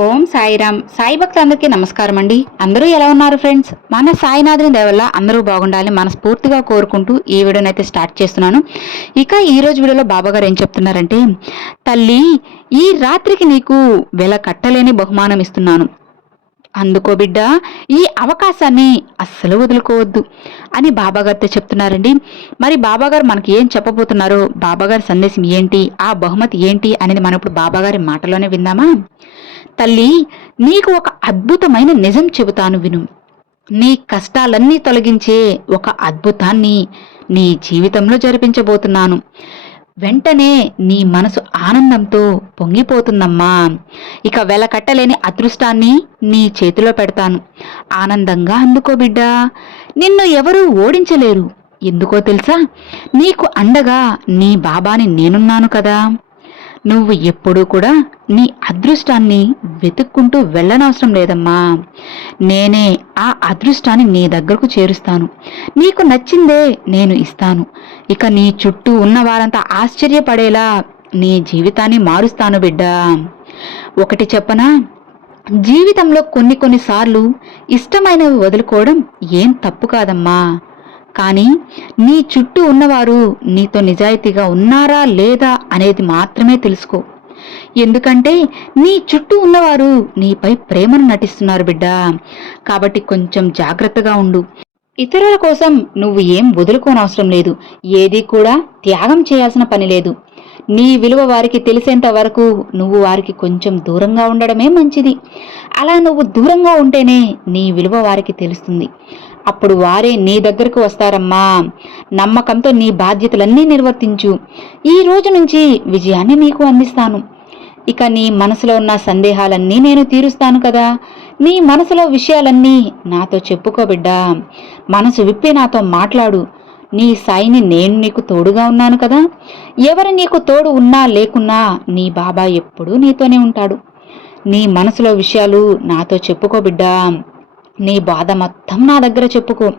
ఓం సాయిరామ్. సాయి భక్తులందరికీ నమస్కారం అండి. అందరూ ఎలా ఉన్నారు ఫ్రెండ్స్? మన సాయినాథుని దేవల్ల అందరూ బాగుండాలి మనస్ఫూర్తిగా కోరుకుంటూ ఈ వీడియోని అయితే స్టార్ట్ చేస్తున్నాను. ఇక ఈ రోజు వీడియోలో బాబా గారు ఏం చెప్తున్నారంటే తల్లి ఈ రాత్రికి నీకు వెల కట్టలేని బహుమానం ఇస్తున్నాను. అందుకో బిడ్డ ఈ అవకాశాన్ని అస్సలు వదులుకోవద్దు అని బాబాగారితో చెప్తున్నారండి. మరి బాబాగారు మనకి ఏం చెప్పబోతున్నారో బాబాగారి సందేశం ఏంటి ఆ బహుమతి ఏంటి అనేది మనం ఇప్పుడు బాబాగారి మాటలోనే విందామా? తల్లి నీకు ఒక అద్భుతమైన నిజం చెబుతాను విను. నీ కష్టాలన్నీ తొలగించే ఒక అద్భుతాన్ని నీ జీవితంలో జరిపించబోతున్నాను. వెంటనే నీ మనసు ఆనందంతో పొంగిపోతుందమ్మా. ఇక వెలకట్టలేని అదృష్టాన్ని నీ చేతిలో పెడతాను. ఆనందంగా అందుకో బిడ్డా. నిన్ను ఎవరూ ఓడించలేరు. ఎందుకో తెలుసా? నీకు అండగా నీ బాబాని నేనున్నాను కదా. నువ్వు ఎప్పుడూ కూడా నీ అదృష్టాన్ని వెతుక్కుంటూ వెళ్ళనవసరం లేదమ్మా. నేనే ఆ అదృష్టాన్ని నీ దగ్గరకు చేరుస్తాను. నీకు నచ్చిందే నేను ఇస్తాను. ఇక నీ చుట్టూ ఉన్న వారంతా ఆశ్చర్యపడేలా నీ జీవితాన్ని మారుస్తాను బిడ్డా. ఒకటి చెప్పనా? జీవితంలో కొన్ని కొన్నిసార్లు ఇష్టమైనవి వదులుకోవడం ఏం తప్పు కాదమ్మా. కానీ నీ చుట్టూ ఉన్నవారు నీతో నిజాయితీగా ఉన్నారా లేదా అనేది మాత్రమే తెలుసుకో. ఎందుకంటే నీ చుట్టూ ఉన్నవారు నీపై ప్రేమను నటిస్తున్నారు బిడ్డ. కాబట్టి కొంచెం జాగ్రత్తగా ఉండు. ఇతరుల కోసం నువ్వు ఏం వదులుకోనవసరం లేదు. ఏది కూడా త్యాగం చేయాల్సిన పని లేదు. నీ విలువ వారికి తెలిసేంత వరకు నువ్వు వారికి కొంచెం దూరంగా ఉండడమే మంచిది. అలా నువ్వు దూరంగా ఉంటేనే నీ విలువ వారికి తెలుస్తుంది. అప్పుడు వారే నీ దగ్గరకు వస్తారమ్మా. నమ్మకంతో నీ బాధ్యతలన్నీ నిర్వర్తించు. ఈ రోజు నుంచి విజయాన్ని నీకు అందిస్తాను. ఇక నీ మనసులో ఉన్న సందేహాలన్నీ నేను తీరుస్తాను కదా. నీ మనసులో విషయాలన్నీ నాతో చెప్పుకోబిడ్డా మనసు విప్పి నాతో మాట్లాడు. నీ సాయిని నేను నీకు తోడుగా ఉన్నాను కదా. ఎవరు నీకు తోడు ఉన్నా లేకున్నా నీ బాబా ఎప్పుడూ నీతోనే ఉంటాడు. నీ మనసులో విషయాలు నాతో చెప్పుకోబిడ్డా నీ బాధ మొత్తం నా దగ్గర చెప్పుకో.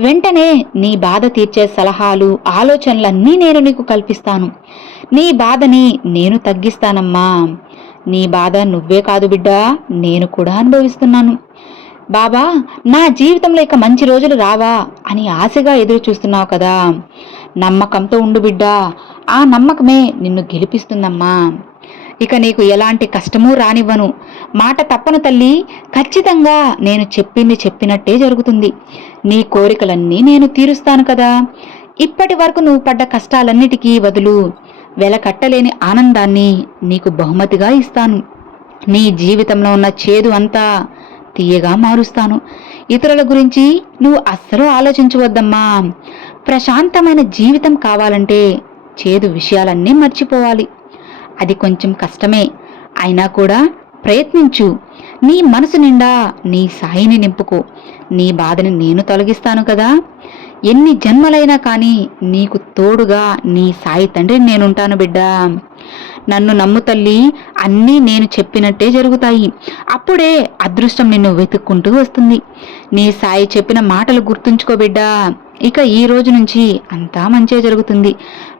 వెంటనే నీ బాధ తీర్చే సలహాలు ఆలోచనలన్నీ నేను నీకు కల్పిస్తాను. నీ బాధని నేను తగ్గిస్తానమ్మా. నీ బాధ నువ్వే కాదు బిడ్డా నేను కూడా అనుభవిస్తున్నాను. బాబా నా జీవితంలో ఇక మంచి రోజులు రావా అని ఆశగా ఎదురు చూస్తున్నావు కదా. నమ్మకంతో ఉండు బిడ్డా ఆ నమ్మకమే నిన్ను గెలిపిస్తుందమ్మా. ఇక నీకు ఎలాంటి కష్టమూ రానివ్వను. మాట తప్పను తల్లి ఖచ్చితంగా నేను చెప్పింది చెప్పినట్టే జరుగుతుంది. నీ కోరికలన్నీ నేను తీరుస్తాను కదా. ఇప్పటి వరకు నువ్వు పడ్డ కష్టాలన్నిటికీ బదులు వెలకట్టలేని ఆనందాన్ని నీకు బహుమతిగా ఇస్తాను. నీ జీవితంలో ఉన్న చేదు అంతా తీయగా మారుస్తాను. ఇతరుల గురించి నువ్వు అస్సలు ఆలోచించవద్దమ్మా. ప్రశాంతమైన జీవితం కావాలంటే చేదు విషయాలన్నీ మర్చిపోవాలి. అది కొంచెం కష్టమే. అయినా కూడా ప్రయత్నించు. నీ మనసు నిండా నీ సాయిని నింపుకో. నీ బాధని నేను తొలగిస్తాను కదా. ఎన్ని జన్మలైనా కానీ నీకు తోడుగా నీ సాయి తండ్రి నేనుంటాను బిడ్డా. నన్ను నమ్ము తల్లి అన్నీ నేను చెప్పినట్టే జరుగుతాయి. అప్పుడే అదృష్టం నిన్ను వెతుక్కుంటూ వస్తుంది. నీ సాయి చెప్పిన మాటలు గుర్తుంచుకో బిడ్డా. ఇక ఈ రోజు నుంచి అంతా మంచిగా జరుగుతుంది.